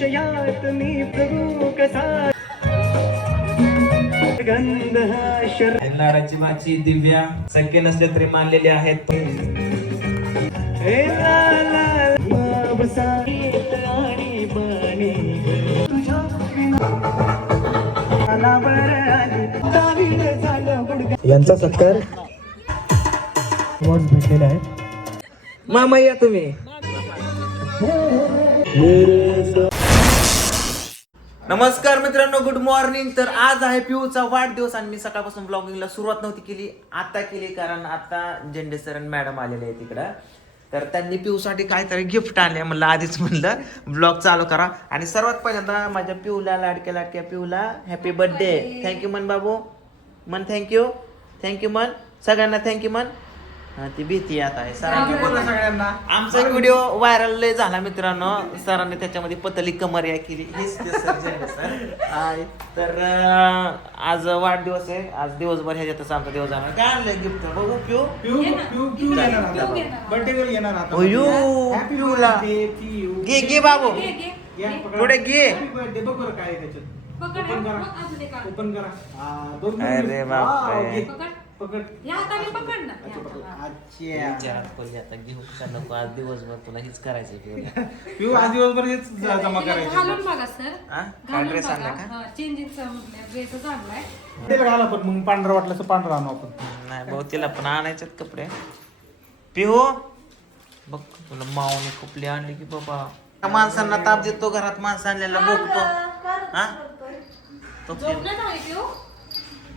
संशयात मी प्रभू कसा गंध लाडाची माझी दिव्या सख्य नसले तरी मानलेले आहेत. हे लाला बसाईत आणि पाणी तुझ्या नावावर आली तावीळ झालं गुडघा. यांचा सत्कार अवॉर्ड भेटलेला आहे. मामा या तुम्ही. नमस्कार मित्रांनो, गुड मॉर्निंग. तर आज आहे पिऊचा वाढदिवस आणि मी सकाळपासून ब्लॉगिंगला सुरुवात नव्हती केली, आता केली कारण आता झेंडे सर आणि मॅडम आलेले आहे तिकडं. तर त्यांनी पिऊसाठी काहीतरी गिफ्ट आणले. म्हणलं आधीच म्हणलं ब्लॉग चालू करा. आणि सर्वात पहिल्यांदा माझ्या पिऊला, लाडक्या पिऊला हॅपी बर्थडे. थँक्यू मन बाबू, मन थँक्यू मन, सगळ्यांना थँक्यू मन. ती भीती आता आहे सरांना. आमचा एक व्हिडिओ व्हायरल लय झाला मित्रांनो, सरांनी त्याच्यामध्ये पतली कमरिया केली. तर आज वाढदिवस आहे, आज दिवसभर ह्याच्यातच आमचा दिवस जाणार. काय आणलंय गिफ्ट बघू? घे बाबू, पुढे घे. अरे बापरे, आता घेऊ का नको? आज दिवसभर तुला हेच करायचं. आज दिवसभर हेच जमा करायचं. ड्रेस आणला का? घाला पण मग पांढरा वाटलं तर पांढरा आणू आपण. नाही भाऊ, तिला पण आणायचे कपडे. पिहो बघ, तुला मावने कपडे आणले की बाबा. माणसांना ताप देतो, घरात माणसं आणलेला बघतो. हा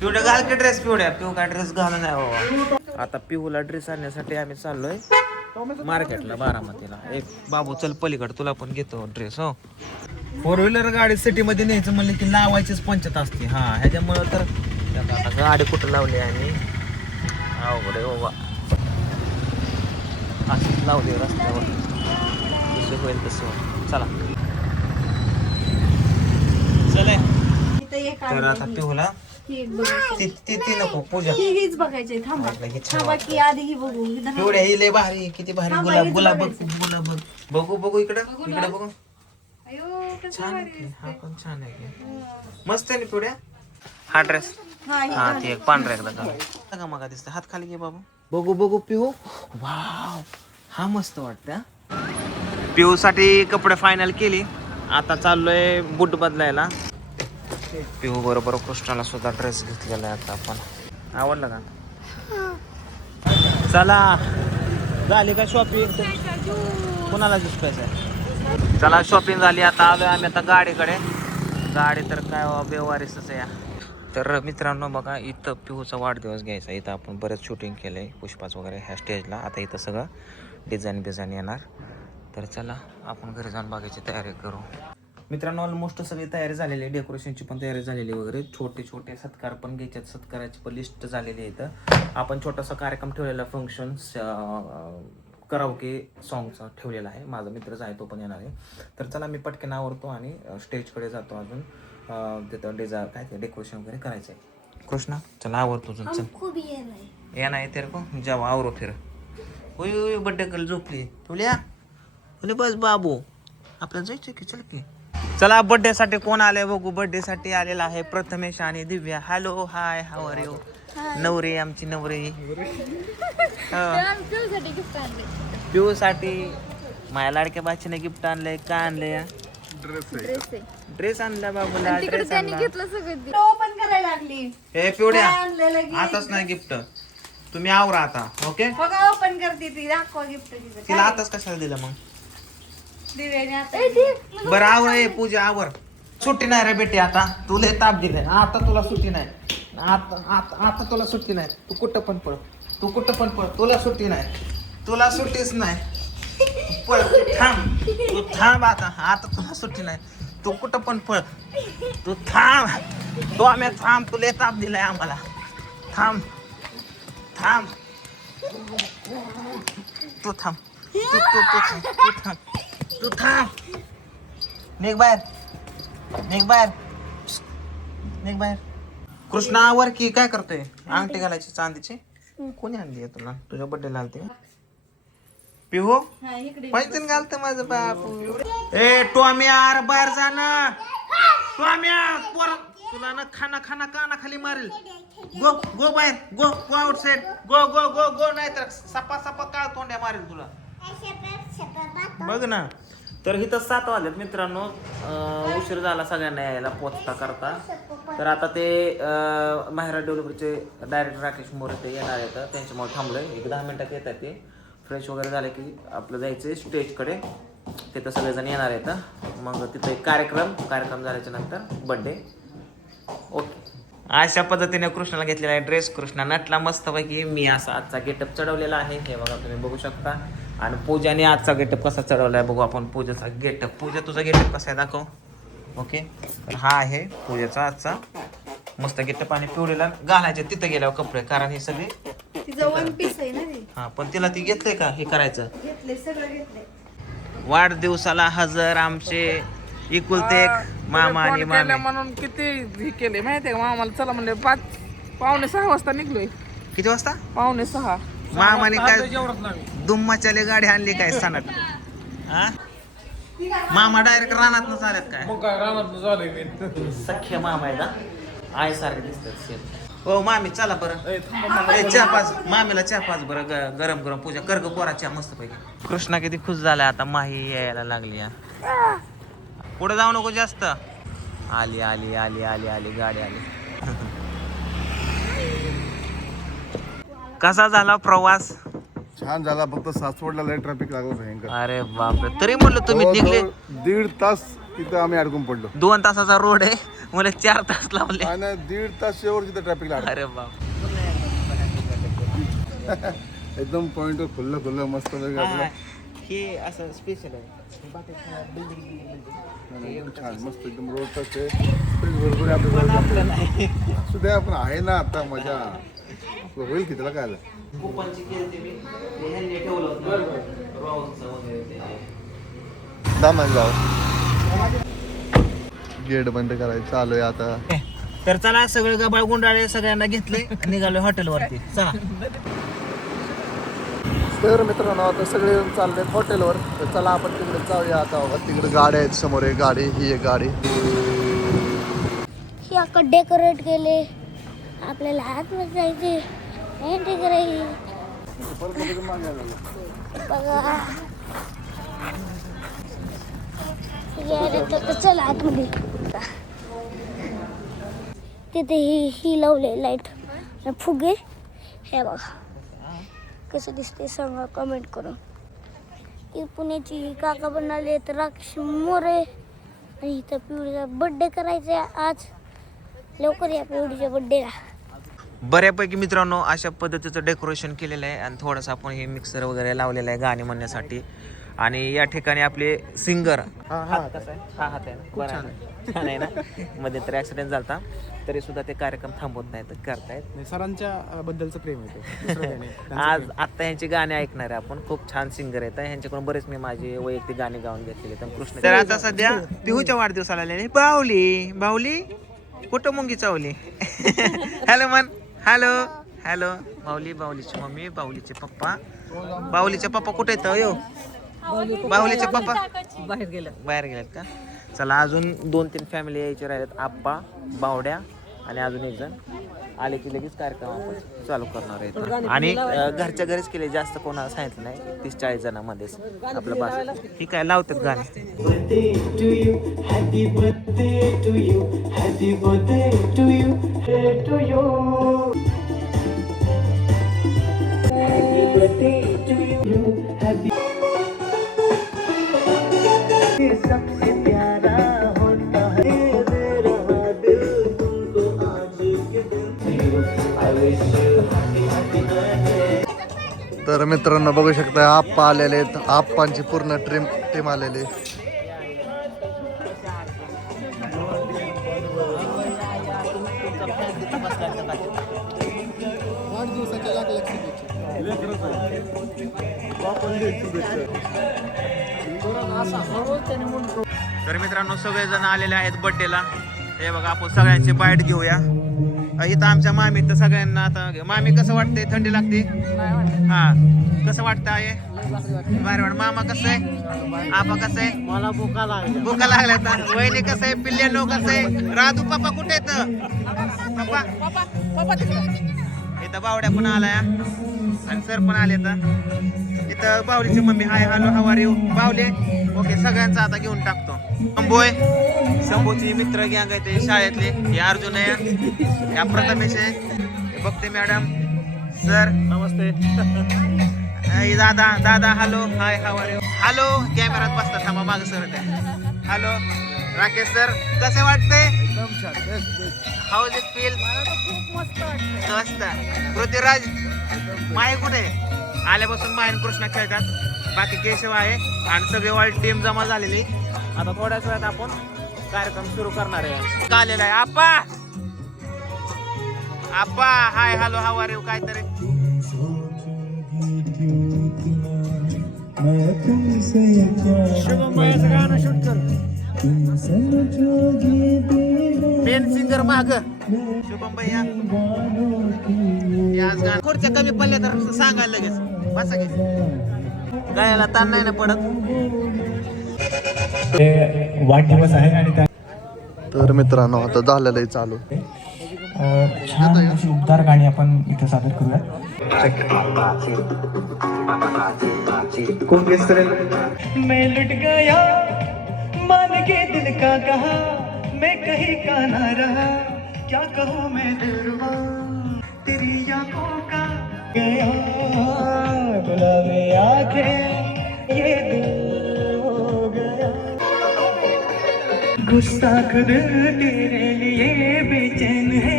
पिवड्या घाल की ड्रेस. पिऊ काय ड्रेस घालून नाही बाबा. आता पिऊला ड्रेस आणण्यासाठी आम्ही चाललोय मार्केटला, बारामतीला. एक बाबू चल पलीकडे, तुला पण घेतो ड्रेस. हो, 4 व्हीलर गाडी सिटी मध्ये न्यायचं म्हणलं की लावायचीच पंचायत असते. हा, ह्याच्यामुळं तर आता गाडी कुठं लावली आणि अवघड आहे बाबा. असंच लावली रस्त्यावर, जसं होईल तसं. चला चले. तर आता पिऊला ती नको पूजा, हीच बघायची. थांबा थांबा की आधी ही बघू. पिवड्या ही लय भारी, किती भारी गुलाब बघू इकडे बघू. छान आहे की, हा पण छान आहे की, मस्त आहे ना पिवड्या. हा ड्रेस, हा ती एक पांढरा एकदा का मग दिसतं. हात खाली घे बाबू. बघू पिऊ. वाव, हा मस्त वाटतं. पिऊ साठी कपडे फायनल केली. आता चाललोय बूट बदलायला. पिऊ बरोबर कृष्णाला सुद्धा ड्रेस घेतलेला आहे आता आपण. आवडलं का? चला, झाली का शॉपिंग? कोणाला दिसतोय? चला शॉपिंग झाली. आता आलोय आम्ही आता गाडीकडे. गाडी तर काय बेवारीसच आहे. तर मित्रांनो बघा, इथं पिऊचा वाढदिवस घ्यायचा. इथं आपण बरेच शूटिंग केलंय, पुष्पाच वगैरे ह्या स्टेजला. आता इथं सगळं डिझाईन येणार. तर चला आपण घरी जाऊन बघायची तयारी करू. मित्रांनो ऑलमोस्ट सगळी तयारी झालेली आहे, डेकोरेशनची पण तयारी झालेली वगैरे. छोटे सत्कार पण घ्यायच्यात, सत्काराची पण लिस्ट झालेली आहे. इथं आपण छोटासा कार्यक्रम ठेवलेला, फंक्शन कराओके सॉंगचा ठेवलेला आहे. माझा मित्रच आहे, तो पण येणार आहे. तर चला मी पटकन आवरतो आणि स्टेजकडे जातो. अजून तिथं काय ते डेकोरेशन वगैरे करायचं आहे. कृष्णा चला आवरतो अजून. चल येणार आहे तेरे को, जेव्हा आवरो फिर. होय बड्डे गर्ल झोपली. तुला बस बाबू, आपल्याला जायचं की, चल की. चला बर्थडे साठी कोण आलंय बघू. बर्थडे साठी आलेला आहे प्रथमेश आणि Divya. Hello, hi, how are you? नवरे, आमची नवरे. पिऊ साठी माझ्या लाडक्या बाचीने गिफ्ट आणलंय. काय आणलंय? ड्रेस आणला बाबूला. ड्रेस आणला. ओपन करायला लागली. हे पिवड्या, आताच नाही गिफ्ट. तुम्ही आवरा आता. ओके, बघा ओपन करते ती. दाखवा गिफ्ट तिला आताच कशाला दिलं मग? दिव्याने बरं आवर. पूजा आवर. सुट्टी नाही रे बेटे, आता तुला ताप दिले. आता तुला सुट्टी नाही. आता तुला सुट्टी नाही. तू कुठं पण पळ, तुला सुट्टी नाही. तुला सुट्टीच नाही. पळ, तू थांब आता तुला सुट्टी नाही. तू कुठं पण पळ, तू थांब. आम्ही थांब, तुला ताप दिलाय आम्हाला. थांब तू थांब. तू थांब. निघ बाहेर. कृष्णा आवर की, काय करतोय? अंगठी घालायची चांदीची. कोणी आणली आहे तुला? तुझ्या बर्थडेला आलते. पिहू हा इकडे पैजन घालत माझं बापू. ए टॉम्या अरे बाहेर जा ना टॉम्या पोर तुला ना खाना खाना काना खाली मारेल. गो गो बाहेर गो गो आउटसाइड गो गो गो गो नाही तर सपा सपा काळ तोंड्या मारेल तुला. बघ ना. तर इथं 7 वाजलेत मित्रांनो. उशीर झाला सगळ्यांना यायला पोचता करता. तर आता ते माहेरा डेव्हलपरचे डायरेक्टर राकेश मोरे ते येणार आहेत त्यांच्यामुळे थांबलोय. एक 10 मिनिटात येतात ते. फ्रेश वगैरे झाले की आपलं जायचं स्टेजकडे. तिथं सगळेजण येणार आहेत. मग तिथं एक कार्यक्रम झाल्याच्या नंतर बड्डे. ओके. अशा पद्धतीने कृष्णाला घेतलेला आहे ड्रेस. कृष्णा नटला मस्तपैकी. मी असा आजचा गेटअप चढवलेला आहे हे बघा तुम्ही बघू शकता. आणि पूजाने आजचा गेटअप कसा चढवला आहे बघू आपण पूजाचा गेटअप. पूजा तुझा गेटअप कसा आहे दाखव. ओके. तर हा आहे पूजाचा आजचा मस्त गेटअप. आणि पिवळीला घालायचे तिथं गेल्यावर कपडे कारण हे सगळे तिचं वन पीस आहे ना ते. हा पण तिला ती घेतलंय का हे करायचं. घेतले सगळं घेतलंय. वाढदिवसाला हजर आमचे इकुलते एक मामा आणि मामी. म्हणून किती हे केले माहितीये का मामाला चला म्हणले 5:45 वाजता निघलोय. किती वाजता 5:45. मामाने काय दुम्माच्याले गाडी आणली काय सणात. हा मामा डायरेक्ट रानात न चालत काय. मग काय रानात झालंय मी. सख्य मामा आहे का आय सारखे दिसतात सेम. हो मामी चला बरं. चहा पाच मामीला चहा पाच बरं गरम गरम पूजा कर ग पोरा चहा मस्त पैकी. कृष्णा किती खुश झाला आता माही यायला लागली. पुढे जाऊ नको जास्त. आली आली आली आली आली गाडी आली. कसा झाला प्रवास. छान झाला. फक्त सासवडला लय ट्रॅफिक लागलं भयंकर. अरे बापरे तरी म्हणलं तुम्ही निघले. 1.5 तास तिथं आम्ही अडकून पडलो. 2 तासाचा रोड आहे मला 4 तास लावले. आणि 1.5 तास शेवर तिथं ट्रॅफिक लागलं. अरे बाप. एकदम पॉइंटवर खुल्लं मस्त वगैरे आपलं. हे असं स्पेशल आहे. छान मस्त एकदम रोड टच आहे. स्पेस भरपूर आहे आपल्याला. सुद्धा आपण आहे ना आता मजा होईल की त्याला काय आलं. गेट बंद करायचं चालू आहे आता. तर चला सगळे गबाळ गुंडाळे सगळ्यांना घेतले निघालो हॉटेलवरती. चला तर मित्रांनो आता सगळे चालले हॉटेलवर. तर चला आपण तिकडे जाऊया आता. तिकडे गाड्या आहेत समोर. एक गाडी ही एक गाडी ही अख्खा डेकोरेट केले. आपल्याला आतमध्ये जायचे एंट्री करायची. बघा तर चला आतमध्ये. तिथे ही लावले लाईट फुगे. हे बघा कसं दिसते सांगा कमेंट करून. ही पुण्याची काका बनाले तर राकेश मोरे. आणि इथं पिवळीचा बड्डे करायचा आज. लवकर या पिवळीच्या बड्डेला. बऱ्यापैकी मित्रांनो अशा पद्धतीचं डेकोरेशन केलेलं आहे. आणि थोडंसं आपण हे मिक्सर वगैरे लावलेलं आहे गाणे म्हणण्यासाठी. आणि या ठिकाणी आपले सिंगर हात कसा आहे हा हात आहे ना छान आहे ना. मध्ये तर ऍक्सिडेंट झाला तरी सुद्धा ते कार्यक्रम थांबवत नाहीत करतायत. सरांच्या बद्दलचं प्रेम आहे. आज आत्ता यांची गाणी ऐकणार आहे आपण. खूप छान सिंगर आहेत ह्यांच्याकडून बरेच मी माझे वैयक्तिक गाणी गाऊन घेतलेले. तर कृष्ण तर आता सध्या पिहूच्या वाढदिवसाला आलेले. बाहुली बाहुली कुठं मुंगी चावली. हॅलो मन हॅलो हॅलो. बाहुली बाहुलीची मम्मी बाहुलीचे पप्पा. बाहुलीचे पप्पा कुठे आहेत यो. बाहुलीचे पप्पा बाहेर गेलेत का. चला अजून 2-3 फॅमिली यायचे राहिलेत. आप्पा बावड्या आणि अजून एक जण आले की लगेच कार्यक्रम आपण चालू करणार आहेत. आणि घरच्या घरीच केले जास्त कोणाला सांगितलं नाही. 30-40 जणांमध्येच आपलं बस. ही काय लावतात गाणे. birthday to you, happy birthday to you, happy birthday to you, to you. Happy birthday to you, happy. सबसे प्यारा होता है मेरा दिल तुमको आज के दिन. I wish you happy happy birthday. तर मित्रांनो बघू शकता आप्पा आलेले आहेत. आप्पांची पूर्ण टीम आलेली. तर मित्रांनो सगळेजण आलेले आहेत बर्थडेला. हे बघा आपण सगळ्यांची बाईट घेऊया. इथं आमच्या मामी तर सगळ्यांना आता मामी कसं वाटतंय थंडी लागते. हा कसं वाटतं आहे भारी वाट. मामा कसं आहे? आपा कसं आहे? मला भुका भुका लागल्या तर. वहिनी कसं आहे? पिल्ल्यानो कसं आहे? राधू पप्पा कुठे येत? पप्पा इथं बावड्या पण आलाय आणि सर पण आले तर इथं बावलीची mummy hi hello how are you बावले. ओके सगळ्यांचा आता घेऊन टाकतो. शंभूय शंभूची मित्र गँग आहे ते शाळेतले. हे अर्जुन आहे, या प्रथमेश आहे, हे भक्ती मॅडम, सर नमस्ते. दादा दादा hello hi how are you. Hello कॅमेरात बसता थांबा मागं सर त्या. हॅलो राकेश सर कसे वाटते? How it feel? मस्त. पृथ्वीराज माय कुठे? आल्यापासून मायन कृष्णा खेळतात. बाकी केशव आहे आणि सगळे ऑल टीम जमा झालेली. आता थोड्याच वेळात आपण कार्यक्रम सुरू करणार आहे. आलेला आहे आप्पा. आप्पा hi hello how are you काहीतरी. शुभमचं गाणं शूट कर. मेन सिंगर माग शुभम भैया. आज गाणं खुर्च्या कमी पडल्या तर सांगायला लगेच बसा की गायला ताण नाही ना पडत. वाढदिवस आहे आणि त्या तर मित्रांनो आता झालेलं आहे चालू. छान अशी उबदार गाणी आपण इथे सादर करूया. कोण गेस करेल? मैं लुट गया मान के दिल का कहा मैं कहीं का ना रहा क्या कहूँ मैं दिलरुबा तेरी आंखों का गया गुलाबी आंखें ये दिल हो गया गुस्ताख दिल तेरे लिए बेचैन है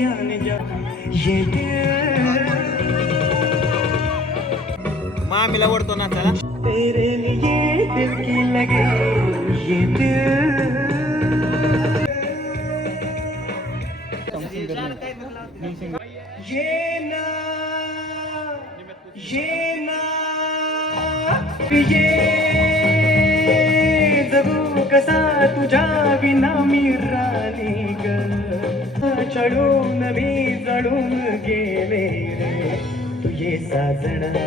जान जा ये दिल मामीला ओढतो ना त्याला. तेरे लिए दिल की लगे ये दिल. ये ना ये जगू कसा तुझ्या विना मी राणी ग चढून मी जळून गेले रे तुझे साजणा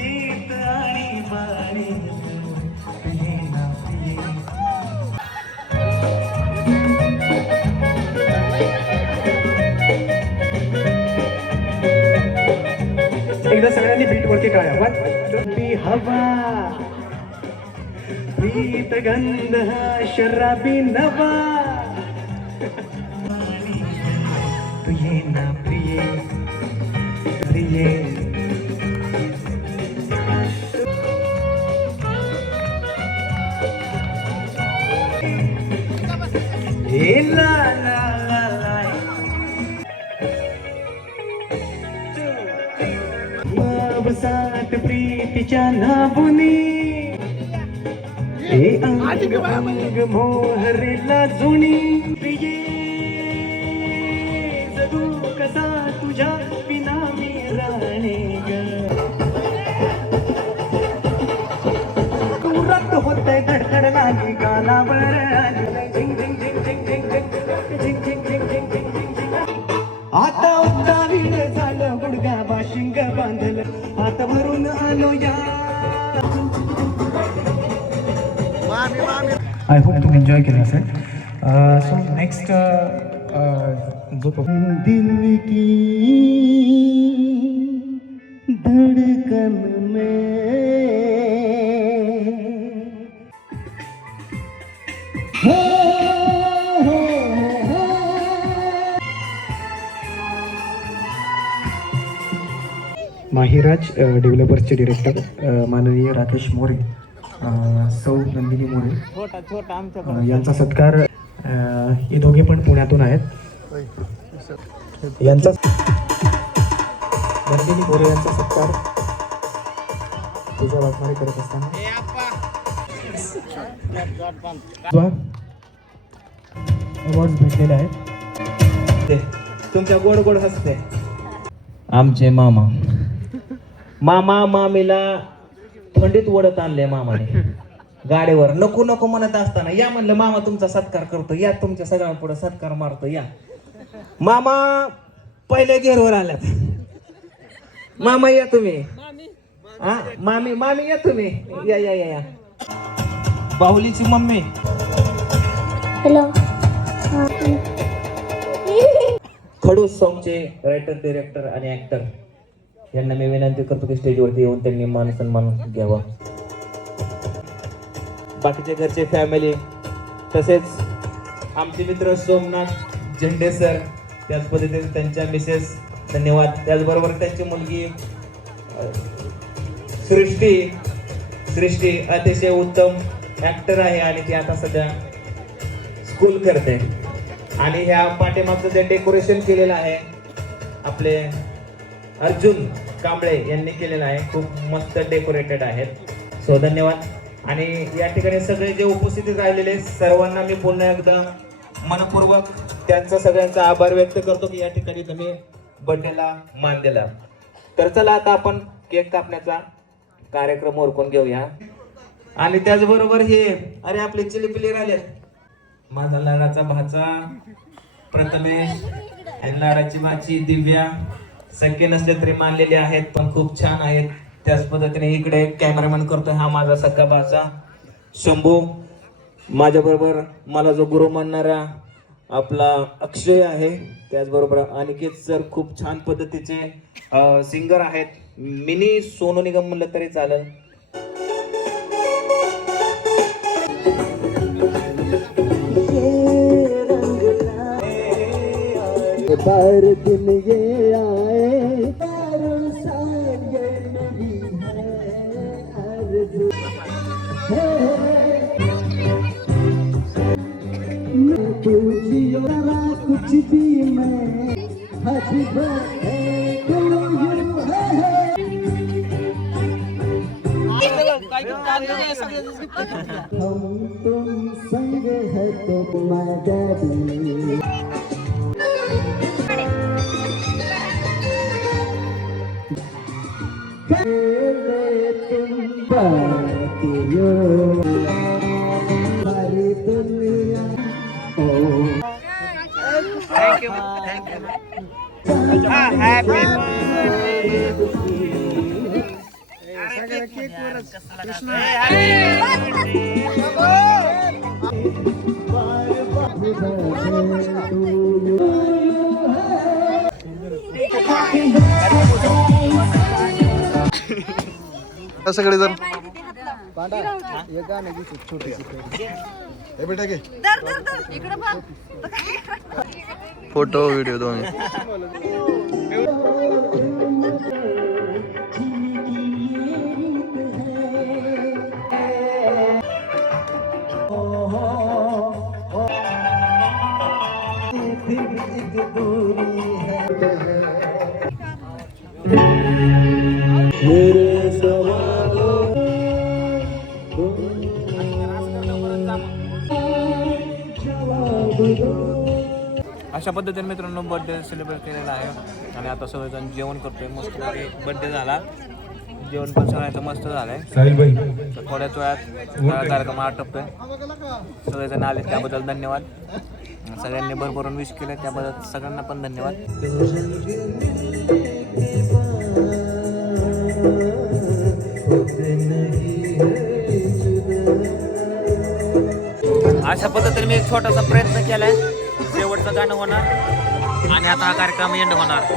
गीत आणि बाणी तुझे नाव एकदा सगळ्यांनी बीट वरती टाळ्या. ती हवा प्रीत गंध शराबी नवा तुझे ना प्रिय प्रिय ला ला ला ला सात प्रीतीच्या नाबुनी ए अंग मोहरेला जुनी प्रिये जगू कसा तुझ्या विना मी राणे ग तू रक्त होतय धडधड लागी गालावर झिंग झिंग झिंग झिंग झिंग झिंग झिंग झिंग झिंग झिंग झिंग झिंग. आता उत्तावीण झालं गुडगा बाशिंग बांधलं हात भरून आलो या. आय होप तुम्ही एन्जॉय केलं असेल. सो नेक्स्ट जो दिल की धड़कन में माहिराज डेव्हलपर्सचे डिरेक्टर माननीय राकेश मोरे, सौ नंदिनी मोरे छोटा छोटा आमच्या यांचा सत्कार. हे दोघे पण पुण्यातून आहेत. यांचा नंदिनी मोरे यांचा सत्कार पूजा वाघमारे करत असताना अवॉर्ड भेटलेले आहेत. तुमच्या गोड गोड हसते. आमचे मामा मामा मामीला थंडीत ओढत आणले मामाने गाडीवर. नको नको म्हणत असताना या म्हणलं मामा तुमचा सत्कार करतो या, तुमच्या सगळ्यांपुढे सत्कार मारतो या. मामा पहिल्या गेअरवर आल्यात. मामा या तुम्ही. हा मामी मामी या तुम्ही या या या या बाहुलीची मम्मी हॅलो खडूस सॉंगचे रायटर डिरेक्टर आणि ऍक्टर यांना मी विनंती करतो की स्टेजवरती येऊन त्यांनी मान सन्मान घ्यावा. बाकीचे घरचे फॅमिली तसेच आमचे मित्र सोमनाथ झेंडे सर, त्याच पद्धतीने त्यांच्या मिसेस धन्यवाद. त्याचबरोबर त्यांची मुलगी सृष्टी अतिशय उत्तम ऍक्टर आहे आणि ती आता सध्या स्कूल करते. आणि ह्या पाठीमागचं जे डेकोरेशन केलेलं आहे आपले अर्जुन कांबळे यांनी केलेलं आहे. खूप मस्त डेकोरेटेड आहेत. सो धन्यवाद. आणि या ठिकाणी सगळे जे उपस्थित राहिलेले सर्वांना मी पुन्हा एकदा मनपूर्वक त्यांचा सगळ्यांचा आभार व्यक्त करतो की या ठिकाणी तुम्ही बर्थडेला मान दिला. तर चला आता आपण केक कापण्याचा कार्यक्रम ओरकून घेऊया. आणि त्याचबरोबर हे अरे आपले चिलीपिली राहिले माझा लाडाचा भाचा प्रथमेश आणि लाडाची भाची दिव्या सख्खे नसले तरी मानलेले आहेत पण खूप छान आहेत. त्याच पद्धतीने इकडे कॅमेरामॅन करतोय हा माझा सख्खा भाचा शंभू. माझ्या बरोबर मला जो गुरु मानणारा आपला अक्षय आहे. त्याचबरोबर अनिकेत सर खूप छान पद्धतीचे सिंगर आहेत. मिनी सोनू निगम म्हणलं तरी चालेल. बार दिन ये आए बारों साल ये मेरी है आरज़ू पूछियो जरा कुछ भी मैं हैप्पी बर्थडे टू यू हम तुम संग है तो माय डैडी सारी दुनिया थँक्यू थँक्यू हॅपी सगळे जण हे गाणं घे छोटे हे बेटा घे फोटो व्हिडिओ दोन्ही. अशा पद्धतीने मित्रांनो बर्थडे सेलिब्रेट केलेला आहे. आणि आता सगळेजण जेवण करतोय. मस्त बर्थडे झाला. जेवण पण सगळ्यांचं मस्त झालंय. तर थोड्याच वेळात कार्यक्रम आटपतोय. सगळेजण आले त्याबद्दल धन्यवाद. सगळ्यांनी भरभरून विश केलं त्याबद्दल सगळ्यांना पण धन्यवाद. अशा पद्धतीने मी एक छोटासा प्रयत्न केलाय. शेवटचं गाणं होणार आणि आता हा कार्यक्रम एंड होणार.